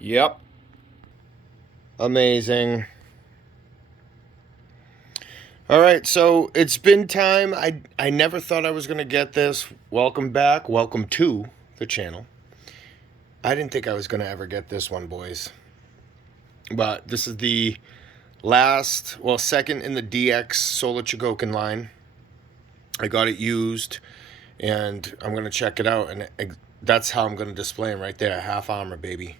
Yep. Amazing. All right, so it's been time. I never thought I was going to get this. Welcome back. Welcome to the channel. I didn't think I was going to ever get this one, boys. But this is the second in the DX Solar Chigokin line. I got it used, and I'm going to check it out, and that's how I'm going to display him right there. Half armor, baby.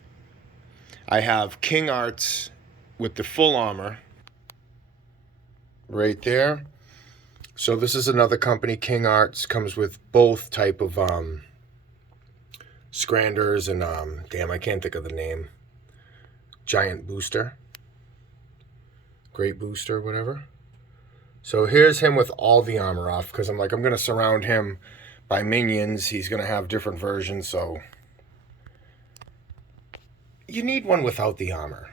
I have King Arts with the full armor right there. So this is another company, King Arts, comes with both type of Scranders and damn, I can't think of the name. Giant booster. Great booster, whatever. So here's him with all the armor off, because I'm going to surround him by minions. He's going to have different versions, so you need one without the armor.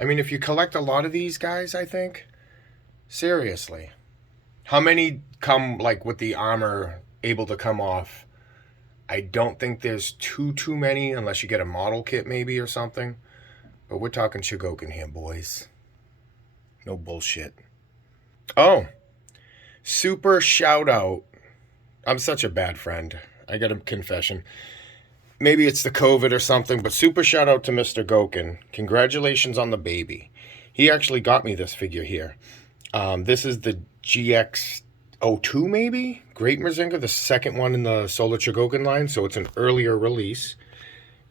I mean, if you collect a lot of these guys, I think, seriously, how many come with the armor able to come off? I don't think there's too many, unless you get a model kit maybe or something. But we're talking Chigokin here, boys. No bullshit. Oh, super shout out. I'm such a bad friend. I got a confession. Maybe it's the COVID or something, but super shout out to Mr. Gokin. Congratulations on the baby. He actually got me this figure here. This is the GX02 maybe? Great Mazinger, the second one in the Solar Chigokin line, so it's an earlier release.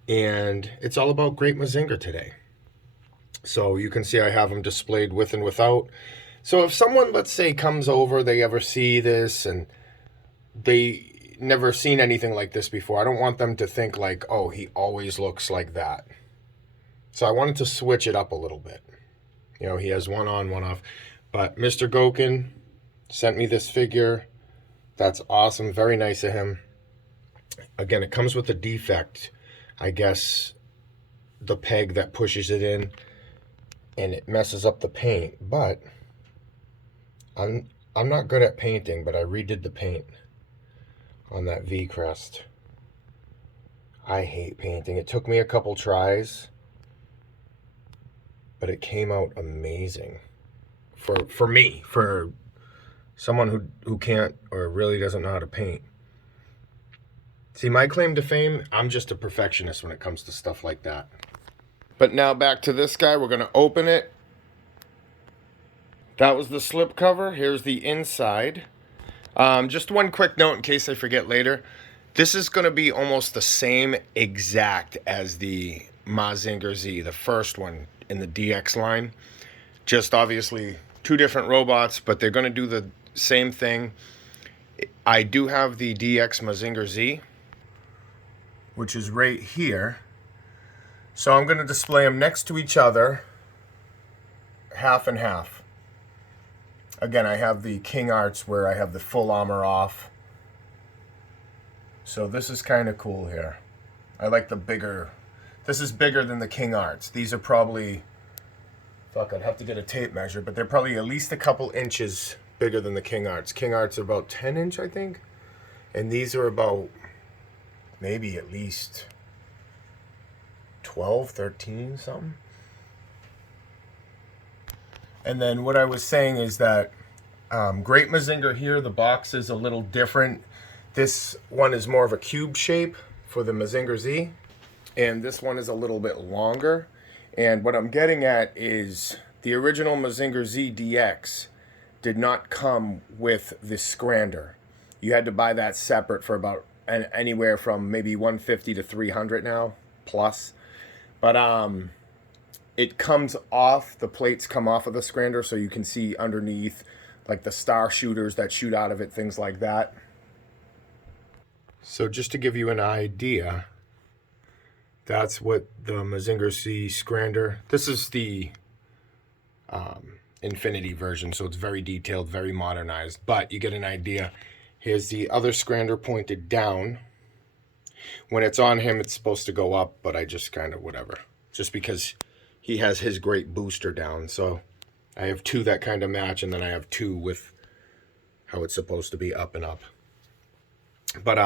And it's all about Great Mazinger today. So you can see I have them displayed with and without. So if someone, let's say, comes over, they ever see this and they never seen anything like this before, I don't want them to think oh, he always looks like that. So I wanted to switch it up a little bit. You know, he has one on, one off. But Mr. Gokin sent me this figure. That's awesome. Very nice of him. Again, it comes with a defect. I guess the peg that pushes it in, and it messes up the paint. But I'm not good at painting, but I redid the paint on that V crest. I hate painting. It took me a couple tries, but it came out amazing. For me, for someone who can't or really doesn't know how to paint. See, my claim to fame, I'm just a perfectionist when it comes to stuff like that. But now back to this guy. We're going to open it. That was the slip cover. Here's the inside. Just one quick note in case I forget later. This is going to be almost the same exact as the Mazinger Z, the first one in the DX line. Just obviously two different robots, but they're going to do the same thing. I do have the DX Mazinger Z, which is right here. So I'm going to display them next to each other, half and half. Again, I have the King Arts where I have the full armor off. So this is kind of cool here. I like the bigger. This is bigger than the King Arts. These are probably, fuck, I'd have to get a tape measure, but they're probably at least a couple inches bigger than the King Arts. King Arts are about 10 inch, I think. And these are about maybe at least 12, 13, something. And then what I was saying is that Great Mazinger here, the box is a little different. This one is more of a cube shape for the Mazinger Z. And this one is a little bit longer. And what I'm getting at is the original Mazinger Z DX did not come with the Scrander. You had to buy that separate for about anywhere from maybe 150 to 300 now, plus. But it comes off, the plates come off of the Scrander, so you can see underneath, like the star shooters that shoot out of it, things like that. So just to give you an idea, that's what the Mazinger Z Scrander, this is the Infinity version, so it's very detailed, very modernized, but you get an idea. Here's the other Scrander pointed down. When it's on him, it's supposed to go up, but I just kind of whatever. Just because he has his great booster down. So I have two that kind of match, and then I have two with how it's supposed to be up and up. But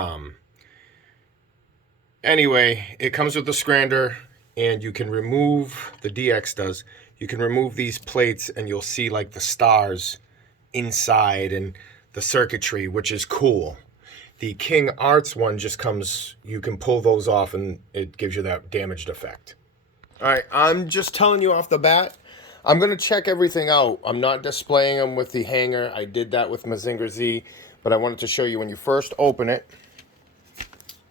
anyway, it comes with the Scrander. and you can remove, the DX does, you can remove these plates and you'll see like the stars inside and the circuitry, which is cool. The King Arts one just comes, you can pull those off and it gives you that damaged effect. All right, I'm just telling you off the bat, I'm going to check everything out. I'm not displaying them with the hanger. I did that with Mazinger Z, but I wanted to show you when you first open it,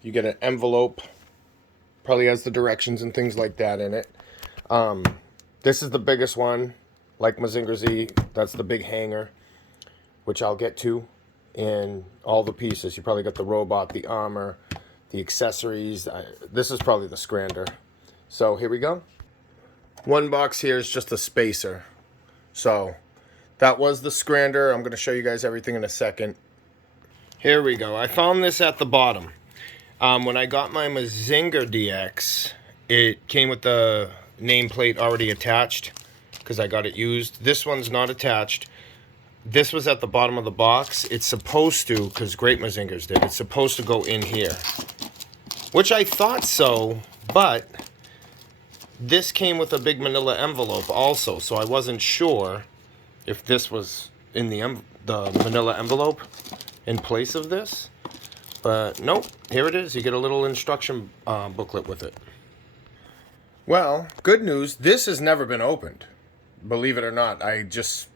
you get an envelope, probably has the directions and things like that in it. This is the biggest one, like Mazinger Z. That's the big hanger, which I'll get to, and all the pieces. You probably got the robot, the armor, the accessories. This is probably the Scrander. So here we go. One box here is just a spacer. So that was the Scrander. I'm going to show you guys everything in a second. Here we go. I found this at the bottom. When I got my Mazinger DX, it came with the nameplate already attached because I got it used. This one's not attached. This was at the bottom of the box. It's supposed to, because Great Mazingers did, it's supposed to go in here. Which I thought so, but this came with a big manila envelope also, so I wasn't sure if this was in the manila envelope in place of this. But nope, here it is. You get a little instruction booklet with it. Well, good news. This has never been opened. Believe it or not. I just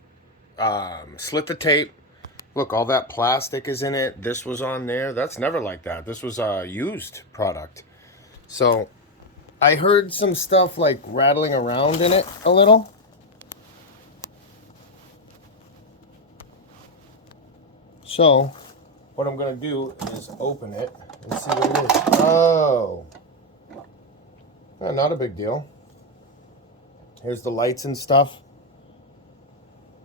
slit the tape. Look, all that plastic is in it. This was on there. That's never like that. This was a used product. So I heard some stuff like rattling around in it a little. So what I'm going to do is open it and see what it is. Oh. Not a big deal. Here's the lights and stuff.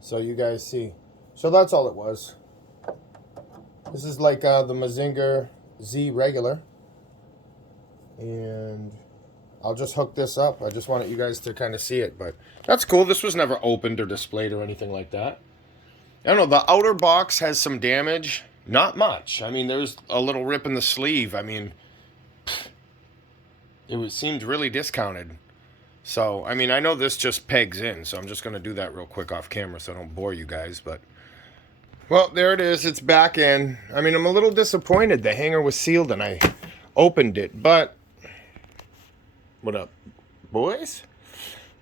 So you guys see. So that's all it was. This is like the Mazinger Z regular. And I'll just hook this up. I just wanted you guys to kind of see it. But that's cool. This was never opened or displayed or anything like that. I don't know. The outer box has some damage. Not much. I mean, there's a little rip in the sleeve. I mean, seemed really discounted. So, I mean, I know this just pegs in, so I'm just going to do that real quick off camera so I don't bore you guys, but... Well, there it is. It's back in. I mean, I'm a little disappointed. The hanger was sealed and I opened it, but... What up, boys?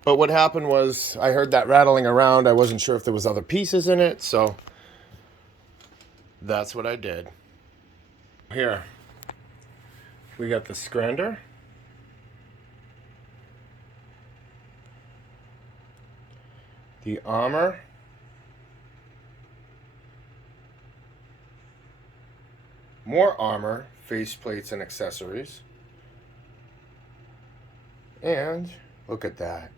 But what happened was, I heard that rattling around. I wasn't sure if there was other pieces in it, so... That's what I did. Here. We got the Scrander. The armor. More armor, faceplates, and accessories. And look at that.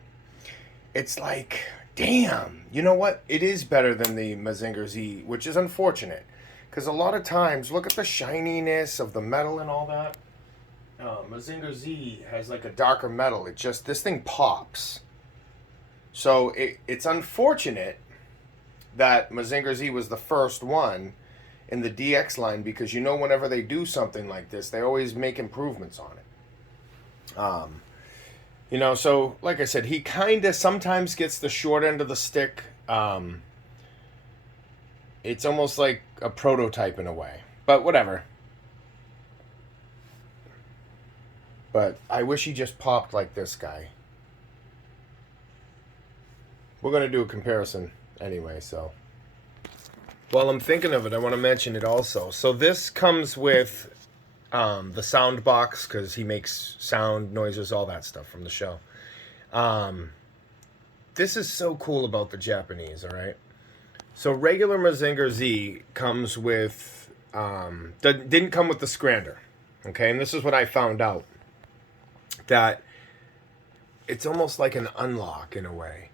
It's like, damn. You know what? It is better than the Mazinger Z, which is unfortunate. Because a lot of times, look at the shininess of the metal and all that. Mazinger Z has like a darker metal. It just, this thing pops. So it's unfortunate that Mazinger Z was the first one in the DX line, because you know whenever they do something like this, they always make improvements on it. You know, so like I said, he kind of sometimes gets the short end of the stick. It's almost like a prototype in a way, but whatever. But I wish he just popped like this guy. We're going to do a comparison anyway, so. While I'm thinking of it, I want to mention it also. So this comes with the sound box, because he makes sound, noises, all that stuff from the show. This is so cool about the Japanese, all right? So regular Mazinger Z comes with, didn't come with the Scrander, okay? And this is what I found out, that it's almost like an unlock in a way.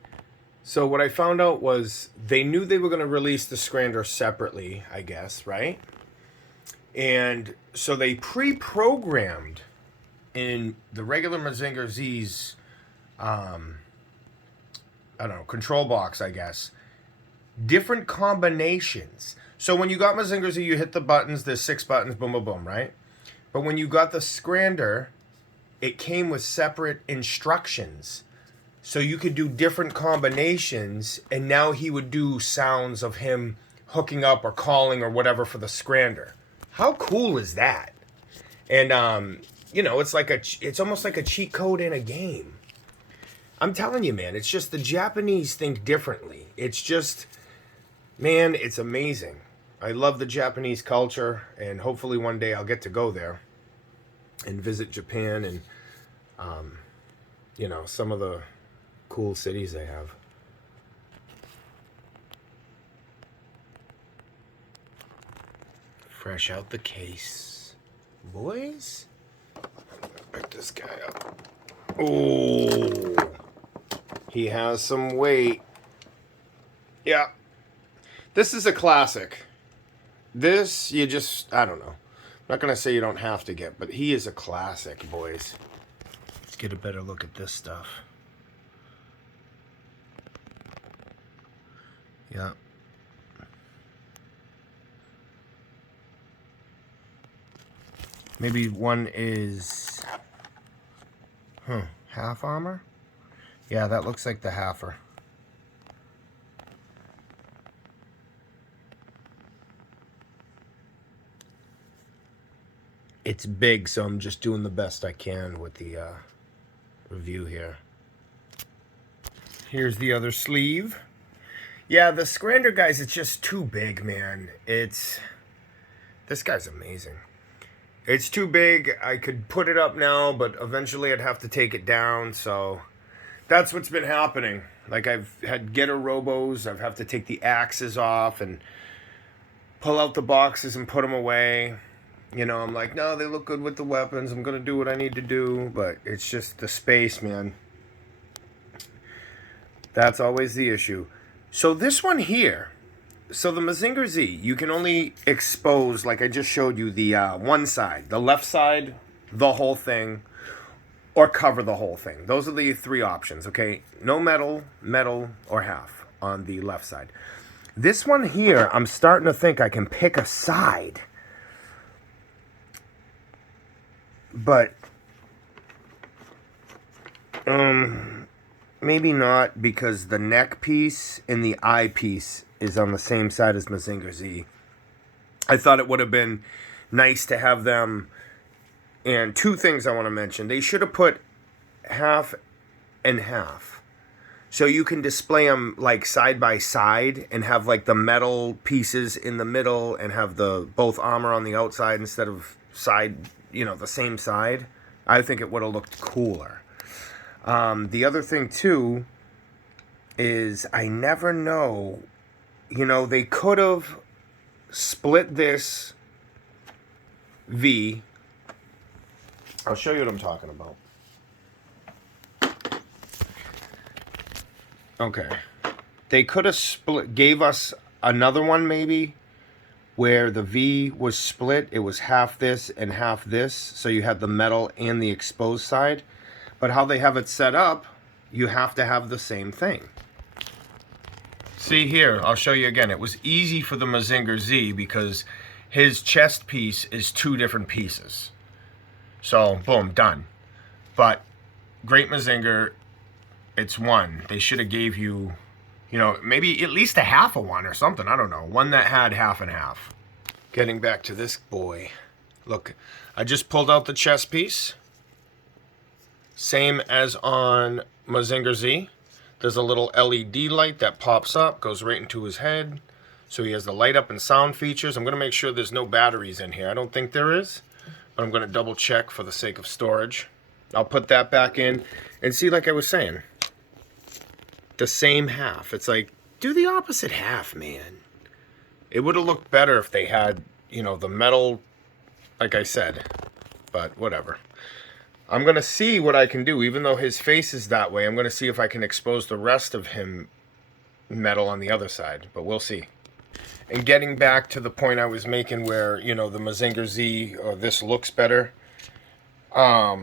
So what I found out was they knew they were going to release the Scrander separately, I guess, right? And so they pre-programmed in the regular Mazinger Z's, I don't know, control box, I guess, different combinations. So when you got Mazinger Z, you hit the buttons, there's 6 buttons, boom, boom, boom, right? But when you got the Scrander, it came with separate instructions. So you could do different combinations, and now he would do sounds of him hooking up or calling or whatever for the scrander. How cool is that? And you know, it's almost like a cheat code in a game. I'm telling you, man, it's just the Japanese think differently. It's just, man, it's amazing. I love the Japanese culture, and hopefully one day I'll get to go there and visit Japan and, you know, some of the cool cities they have. Fresh out the case, boys. Pick this guy up. Oh, he has some weight. Yeah, this is a classic. This, you just, I don't know. I'm not going to say you don't have to get, but he is a classic, boys. Let's get a better look at this stuff. Yeah. Maybe one is, half armor? Yeah, that looks like the halfer. It's big, so I'm just doing the best I can with the review here. Here's the other sleeve. Yeah, the Scrander, guys, it's just too big, man. This guy's amazing. It's too big. I could put it up now, but eventually I'd have to take it down, so that's what's been happening. Like, I've had Getter Robos, I've had to take the axes off and pull out the boxes and put them away. You know, I'm like, no, they look good with the weapons. I'm going to do what I need to do. But it's just the space, man. That's always the issue. So this one here. So the Mazinger Z, you can only expose, like I just showed you, the one side. The left side, the whole thing. Or cover the whole thing. Those are the three options, okay? No metal, metal, or half on the left side. This one here, I'm starting to think I can pick a side. But maybe not, because the neck piece and the eye piece is on the same side as Mazinger Z. I thought it would have been nice to have them. And two things I want to mention. They should have put half and half. So you can display them like side by side and have like the metal pieces in the middle and have the both armor on the outside instead of side, you know, the same side. I think it would have looked cooler. The other thing too is I never know, you know, they could have split this V. I'll show you what I'm talking about. Okay. They could have gave us another one maybe, where the V was split. It was half this and half this, so you had the metal and the exposed side. But how they have it set up, you have to have the same thing. See here, I'll show you again. It was easy for the Mazinger Z because his chest piece is two different pieces. So, boom, done. But Great Mazinger, it's one. They should have gave you, you know, maybe at least a half of one or something. I don't know. One that had half and half. Getting back to this boy. Look, I just pulled out the chest piece. Same as on Mazinger Z. There's a little LED light that pops up, goes right into his head. So he has the light up and sound features. I'm going to make sure there's no batteries in here. I don't think there is, but I'm going to double check for the sake of storage. I'll put that back in and see, like I was saying, the same half. It's like, do the opposite half, man. It would have looked better if they had, you know, the metal, like I said, but whatever. I'm going to see what I can do. Even though his face is that way, I'm going to see if I can expose the rest of him metal on the other side, but we'll see. And getting back to the point I was making where, you know, the Mazinger Z, or this looks better, I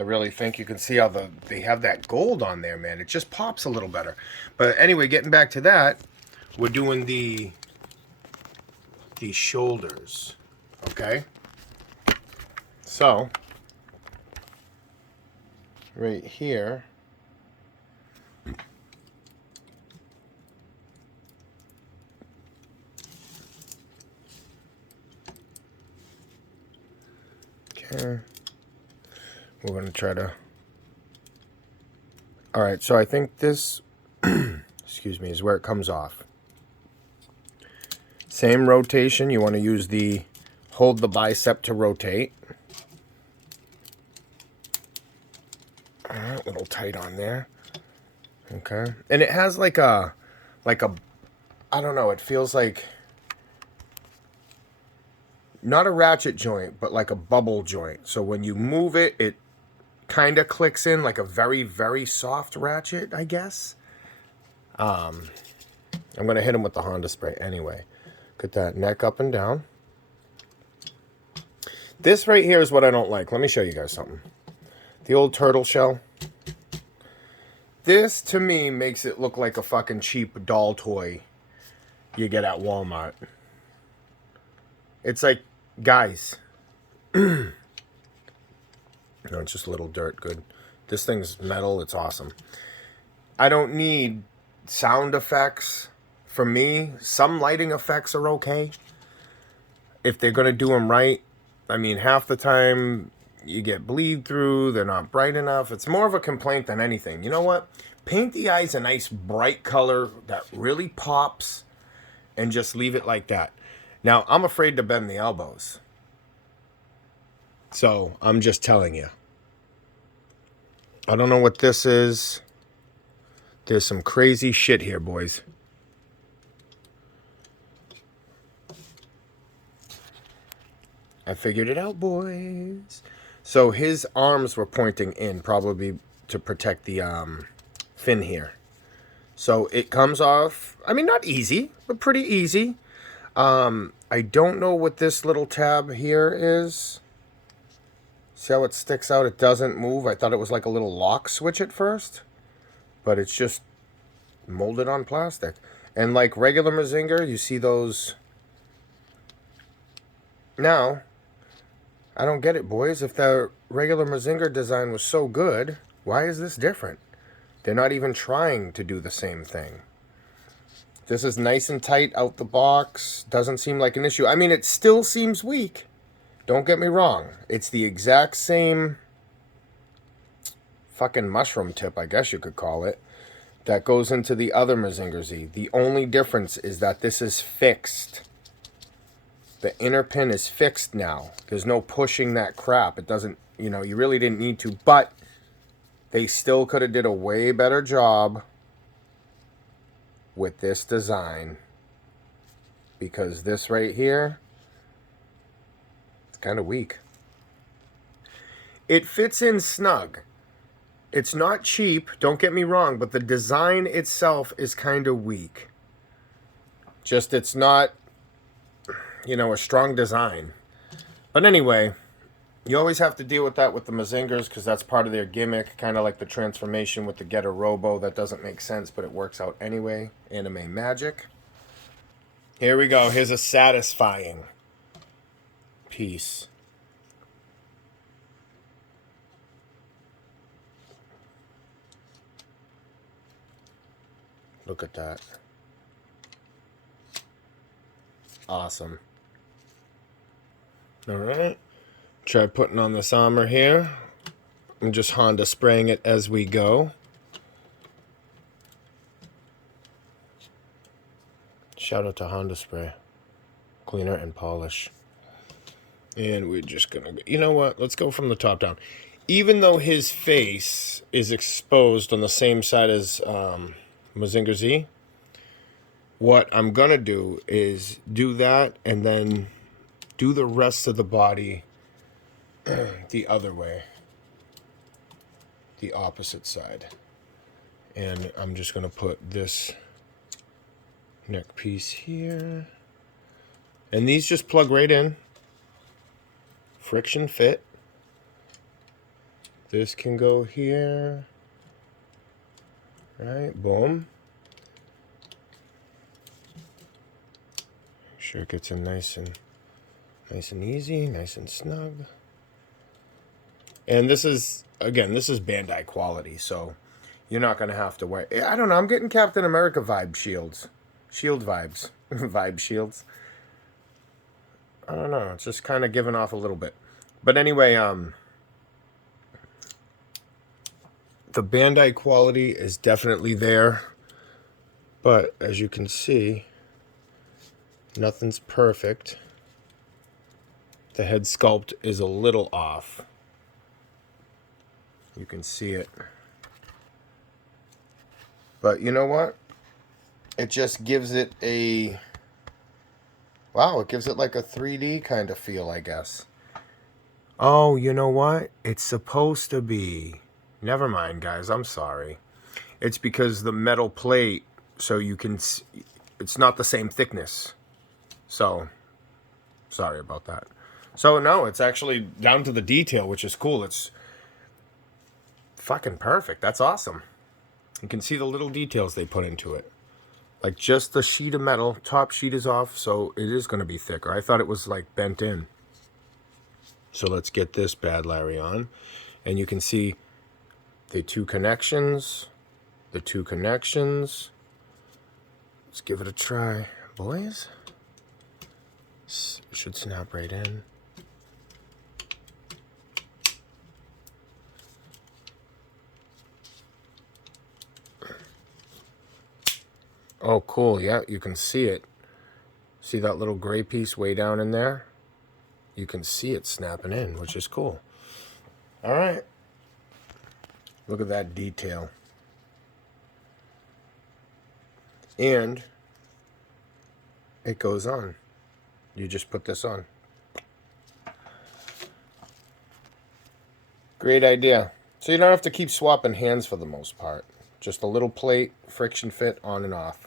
really think you can see how they have that gold on there, man. It just pops a little better. But anyway, getting back to that, we're doing the shoulders, okay? So, right here. Okay. We're going to try to... All right, so I think this, excuse me, is where it comes off. Same rotation. You want to use the, hold the bicep to rotate. All right, a little tight on there. Okay. And it has like a, I don't know, it feels like, not a ratchet joint, but like a bubble joint. So when you move it, it kind of clicks in like a very, very soft ratchet, I guess. I'm going to hit him with the Honda spray anyway. Get that neck up and down. This right here is what I don't like. Let me show you guys something. The old turtle shell. This, to me, makes it look like a fucking cheap doll toy you get at Walmart. It's like, guys. No, it's just a little dirt. Good. This thing's metal. It's awesome. I don't need sound effects. For me, some lighting effects are okay. If they're going to do them right. I mean, half the time you get bleed through. They're not bright enough. It's more of a complaint than anything. You know what? Paint the eyes a nice bright color that really pops and just leave it like that. Now, I'm afraid to bend the elbows. So, I'm just telling you. I don't know what this is. There's some crazy shit here, boys. I figured it out, boys. So his arms were pointing in, probably to protect the fin here. So it comes off, I mean, not easy, but pretty easy. I don't know what this little tab here is. See how it sticks out? It doesn't move. I thought it was like a little lock switch at first. But it's just molded on plastic. And like regular Mazinger, you see those... Now, I don't get it, boys. If the regular Mazinger design was so good, why is this different? They're not even trying to do the same thing. This is nice and tight out the box. Doesn't seem like an issue. I mean, it still seems weak. Don't get me wrong. It's the exact same fucking mushroom tip, I guess you could call it, that goes into the other Mazinger Z. The only difference is that this is fixed. The inner pin is fixed now. There's no pushing that crap. It doesn't, you know, you really didn't need to, but they still could have did a way better job with this design, because this right here, it's kind of weak. It fits in snug. It's not cheap, don't get me wrong, but the design itself is kind of weak. Just it's not, you know, a strong design. But anyway, you always have to deal with that with the Mazingers, because that's part of their gimmick, kind of like the transformation with the Getter Robo. That doesn't make sense, but it works out anyway. Anime magic. Here we go. Here's a satisfying piece. Look at that. Awesome. Alright. Try putting on this armor here. I'm just Honda spraying it as we go. Shout out to Honda Spray. Cleaner and polish. And we're just gonna go, you know what? Let's go from the top down. Even though his face is exposed on the same side as Mazinger Z, what I'm gonna do is do that and then do the rest of the body the other way, the opposite side. And I'm just gonna put this neck piece here, and these just plug right in, friction fit. This can go here, right? Boom. Make sure it gets in nice and easy, nice and snug. And this is, again, this is Bandai quality, so you're not going to have to wear... I don't know, I'm getting Captain America vibe shields. Shield vibes. Vibe shields. I don't know, it's just kind of giving off a little bit. But anyway, the Bandai quality is definitely there. But as you can see, nothing's perfect. The head sculpt is a little off. You can see it. But you know what? It just gives it a... Wow, it gives it like a 3D kind of feel, I guess. Oh, you know what? It's supposed to be... Never mind, guys. I'm sorry. It's because the metal plate, so you can... It's not the same thickness. So, sorry about that. So, no, it's actually down to the detail, which is cool. It's fucking perfect. That's awesome. You can see the little details they put into it. Like just the sheet of metal, top sheet is off, so it is going to be thicker. I thought it was like bent in. So let's get this bad Larry on. And you can see the two connections. The two connections. Let's give it a try, boys. It should snap right in. Oh, cool. Yeah, you can see it. See that little gray piece way down in there? You can see it snapping in, which is cool. All right. Look at that detail. And it goes on. You just put this on. Great idea. So you don't have to keep swapping hands for the most part. Just a little plate, friction fit on and off.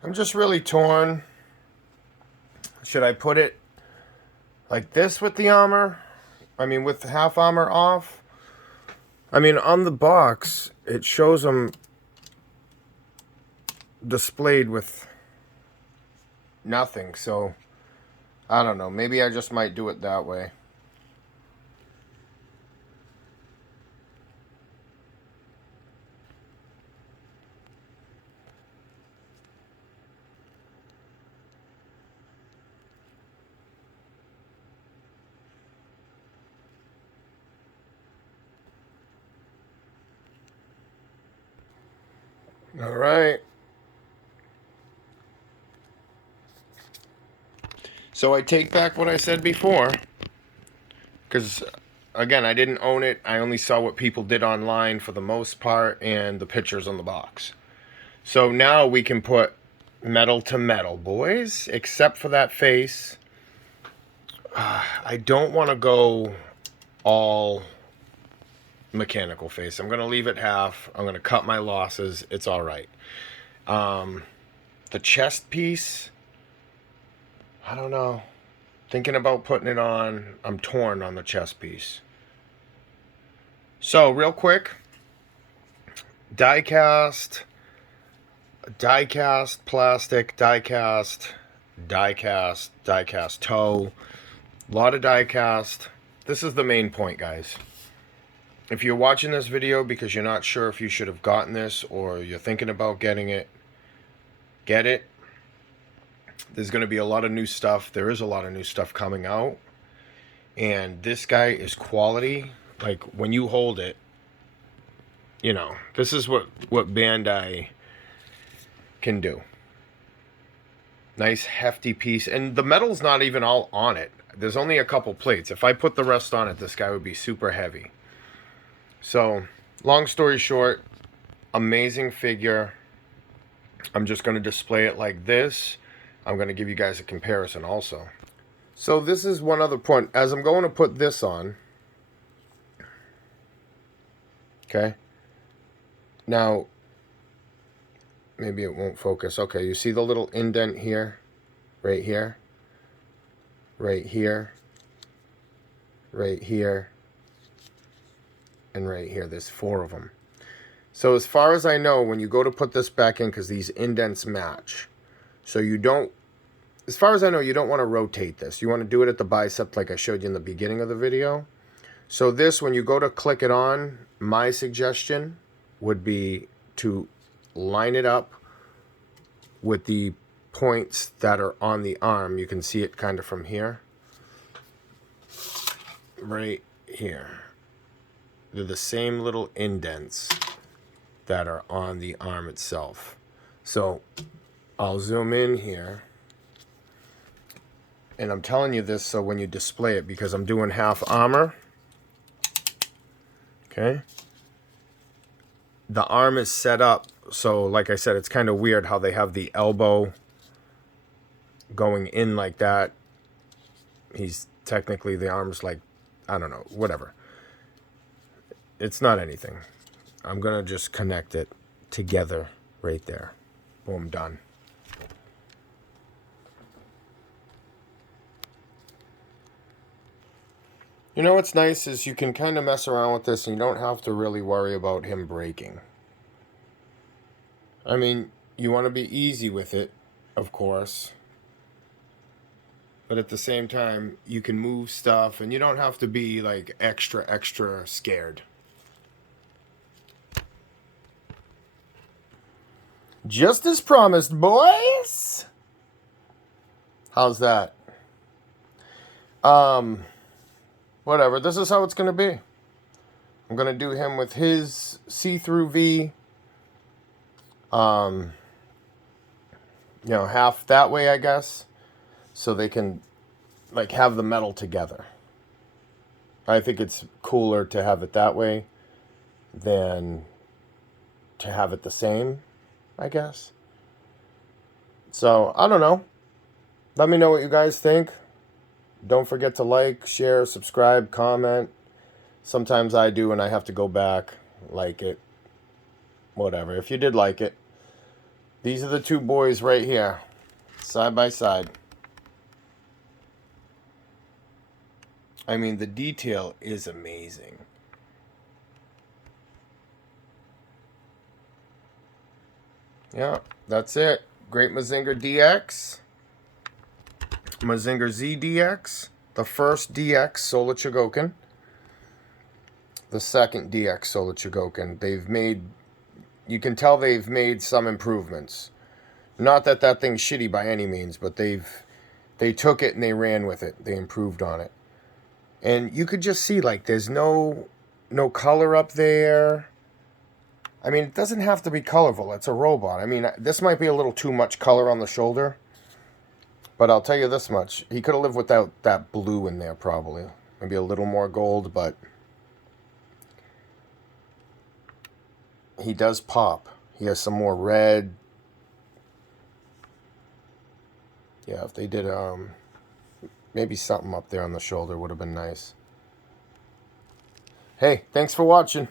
I'm just really torn. Should I put it like this with the armor? I mean, with the half armor off? I mean, on the box, it shows them displayed with nothing. So, I don't know. Maybe I just might do it that way. All right. So I take back what I said before. Because, again, I didn't own it. I only saw what people did online for the most part and the pictures on the box. So now we can put metal to metal, boys. Except for that face. I don't want to go all mechanical face. I'm going to leave it half. I'm going to cut my losses. It's all right. The chest piece, I don't know. Thinking about putting it on. I'm torn on the chest piece. So, real quick. Die-cast, plastic, die-cast toe. A lot of die-cast. This is the main point, guys. If you're watching this video because you're not sure if you should have gotten this or you're thinking about getting it, get it. There's going to be a lot of new stuff. There is a lot of new stuff coming out. And this guy is quality. Like, when you hold it, you know, this is what Bandai can do. Nice, hefty piece. And the metal's not even all on it. There's only a couple plates. If I put the rest on it, this guy would be super heavy. So, long story short, amazing figure. I'm just going to display it like this. I'm going to give you guys a comparison also. So this is one other point. As I'm going to put this on, okay, now, maybe it won't focus. Okay, you see the little indent here, right here, right here, right here, and right here. There's 4 of them. So as far as I know, when you go to put this back in, because these indents match, so you don't, as far as I know, you don't want to rotate this. You want to do it at the bicep like I showed you in the beginning of the video. So this, when you go to click it on, my suggestion would be to line it up with the points that are on the arm. You can see it kind of from here. Right here. They're the same little indents that are on the arm itself. So I'll zoom in here. And I'm telling you this so when you display it, because I'm doing half armor. Okay. The arm is set up, so like I said, it's kind of weird how they have the elbow going in like that. He's technically, the arm's like, I don't know, whatever. It's not anything. I'm going to just connect it together right there. Boom, done. You know what's nice is you can kind of mess around with this and you don't have to really worry about him breaking. I mean, you want to be easy with it, of course. But at the same time, you can move stuff and you don't have to be like extra scared. Just as promised, boys. How's that? Whatever. This is how it's going to be. I'm going to do him with his see-through V. You know, half that way, I guess. So they can, like, have the metal together. I think it's cooler to have it that way than to have it the same, I guess. So, I don't know. Let me know what you guys think. Don't forget to like, share, subscribe, comment. Sometimes I do and I have to go back, like it, whatever. If you did like it, these are the two boys right here, side by side. I mean, the detail is amazing. Yeah, that's it. Great Mazinger DX. Mazinger ZDX, the first DX Solar Chogokin, the second DX Solar Chogokin. They've made, you can tell they've made some improvements. Not that that thing's shitty by any means, but they took it and they ran with it. They improved on it. And you could just see, like, there's no color up there. I mean, it doesn't have to be colorful. It's a robot. I mean, this might be a little too much color on the shoulder. But I'll tell you this much. He could have lived without that blue in there, probably. Maybe a little more gold, but he does pop. He has some more red. Yeah, if they did maybe something up there on the shoulder would have been nice. Hey, thanks for watching.